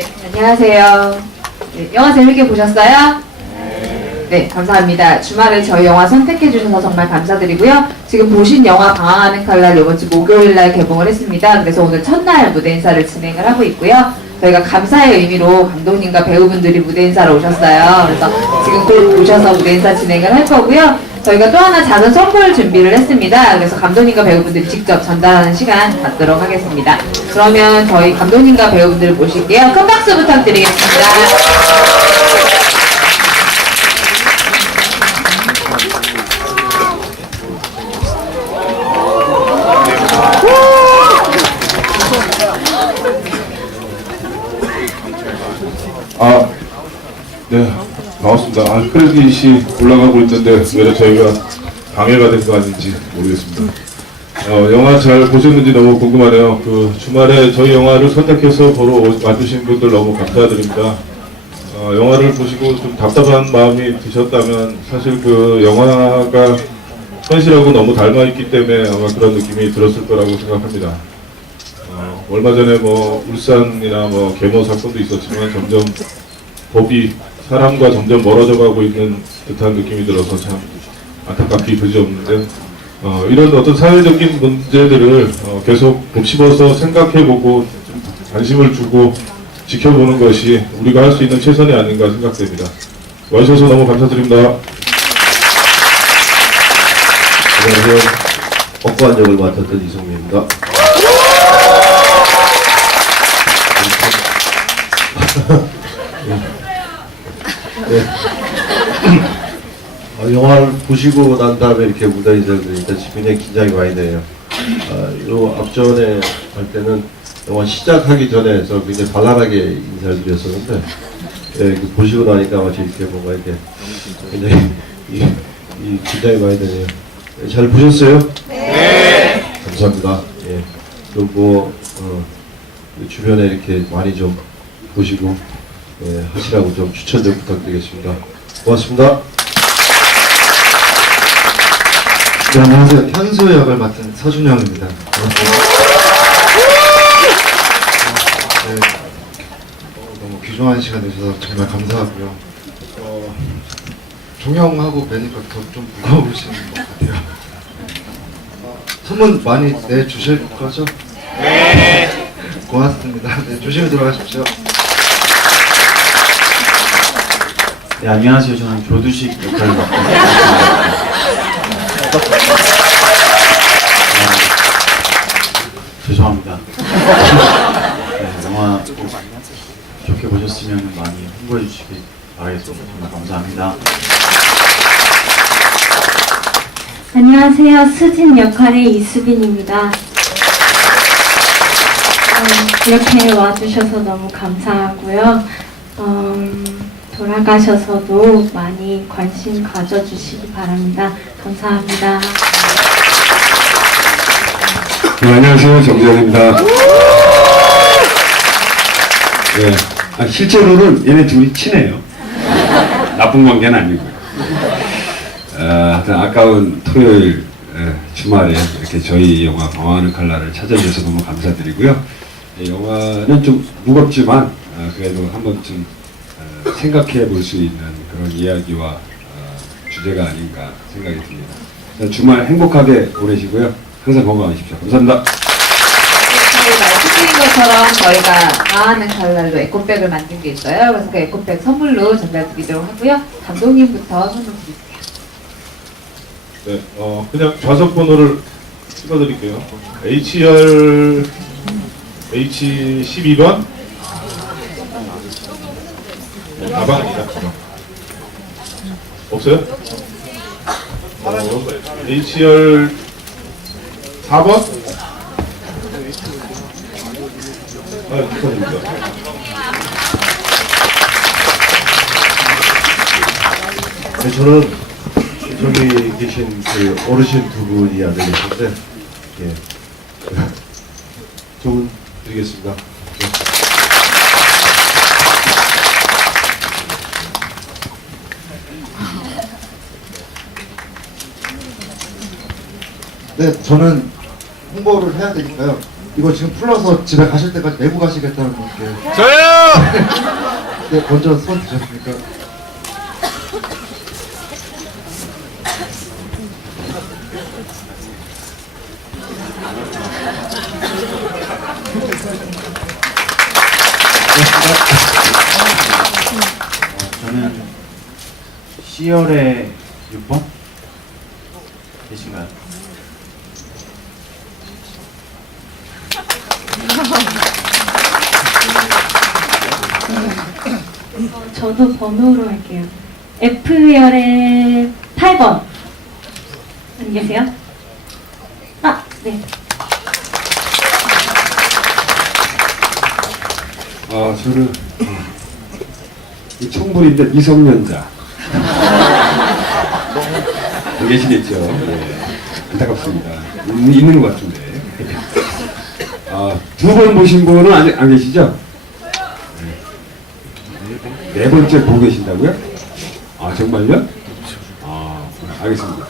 네, 안녕하세요. 네, 영화 재밌게 보셨어요? 네, 감사합니다. 주말에 저희 영화 선택해 주셔서 정말 감사드리고요. 지금 보신 영화 방황하는 칼날 이번 주 목요일 날 개봉을 했습니다. 그래서 오늘 첫날 무대 인사를 진행을 하고 있고요. 저희가 감사의 의미로 감독님과 배우분들이 무대 인사를 오셨어요. 그래서 지금 곧 오셔서 무대 인사 진행을 할 거고요. 저희가 또 하나 작은 선물 준비를 했습니다. 그래서 감독님과 배우분들이 직접 전달하는 시간 갖도록 하겠습니다. 그러면 저희 감독님과 배우분들 모실게요. 큰 박수 부탁드리겠습니다. 아, 네, 반갑습니다. 아, 크레딧이 올라가고 있는데 왜 저희가 방해가 된 거 아닌지 모르겠습니다. 어, 영화 잘 보셨는지 너무 궁금하네요. 그 주말에 저희 영화를 선택해서 보러 오- 와주신 분들 너무 감사드립니다. 어, 영화를 보시고 좀 답답한 마음이 드셨다면 사실 그 영화가 현실하고 너무 닮아 있기 때문에 아마 그런 느낌이 들었을 거라고 생각합니다. 어, 얼마 전에 뭐 울산이나 뭐 계모 사건도 있었지만 점점 법이 사람과 점점 멀어져 가고 있는 듯한 느낌이 들어서 참 안타깝기 그지없는데 어, 이런 어떤 사회적인 문제들을 어, 계속 곱씹어서 생각해보고 좀 관심을 주고 지켜보는 것이 우리가 할 수 있는 최선이 아닌가 생각됩니다. 와주셔서 너무 감사드립니다. 안녕하세요. 억구한 역을 맡았던 이성민입니다. 네. 어, 영화를 보시고 난 다음에 이렇게 무대 인사를 드리니까 굉장히 긴장이 많이 돼요. 아, 요 앞전에 할 때는 영화 시작하기 전에 저 굉장히 발랄하게 인사를 드렸었는데 예, 이거 보시고 나니까 마치 이렇게 뭔가 이렇게 굉장히 이, 이 긴장이 많이 되네요. 예, 잘 보셨어요? 네. 감사합니다. 예. 그리고 어, 그 주변에 이렇게 많이 좀 보시고 예, 하시라고 좀 추천 좀 부탁드리겠습니다. 고맙습니다. 네, 안녕하세요. 현수 역을 맡은 서준영입니다. 네, 어, 너무 귀중한 시간 내주셔서 정말 감사하고요. 어, 종영하고 뵈니까 더 좀 무거우신 것 같아요. 어, 소문 많이 내주실 거죠? 네. 고맙습니다. 네, 조심히 들어가십시오. 네, 안녕하세요. 저는 조두식 역할을 맡고 있습니다. 아, 죄송합니다. 네, 영화 꼭 좋게 보셨으면 많이 홍보해 주시길 바라겠습니다. 정말 감사합니다. 안녕하세요. 수진 역할의 이수빈입니다. 어, 이렇게 와주셔서 너무 감사하고요. 음, 돌아가셔서도 많이 관심 가져주시기 바랍니다. 감사합니다. 네, 안녕하세요. 정재현입니다. 네. 아, 실제로는 얘네 둘이 친해요. 나쁜 관계는 아니고요. 아, 하여튼 아까운 토요일 에, 주말에 이렇게 저희 영화 방황하는 칼날을 찾아주셔서 너무 감사드리고요. 이 영화는 좀 무겁지만 아, 그래도 한 번쯤 어, 생각해 볼 수 있는 그런 이야기와 어, 주제가 아닌가 생각이 듭니다. 자, 주말 행복하게 보내시고요. 항상 건강하십시오. 감사합니다. 저희 말씀드린 것처럼 저희가 방하는 칼날로 에코백을 만든 게 있어요. 그래서 그 에코백 선물로 전달드리도록 하고요. 감독님부터 선물 드릴게요. 네, 어, 그냥 좌석 번호를 찍어드릴게요. HR H12번 가방입니다. 없어요? 어, HR 4번? 아, 축하드립니다. 네, 저는 저기 계신 그 어르신 두 분이 앉아 계신데, 예. 조문 드리겠습니다. 네, 저는 홍보를 해야 되니까요. 이거 지금 풀러서 집에 가실 때까지 메고 가시겠다는 분께 저요! 네, 먼저 손 드셨습니까? 저는 C열의 6번 되신가요? 어, 저도 번호로 할게요. F열의 8번. 안녕히 계세요. 아, 네. 아, 저는 어, 이 청불인데 미성년자. 안 계시겠죠? 네. 안타깝습니다. 있는 것 같은데. 아, 두 번 보신 분은 안, 안 계시죠? 네. 네 번째 보고 계신다고요? 아, 정말요? 아, 알겠습니다.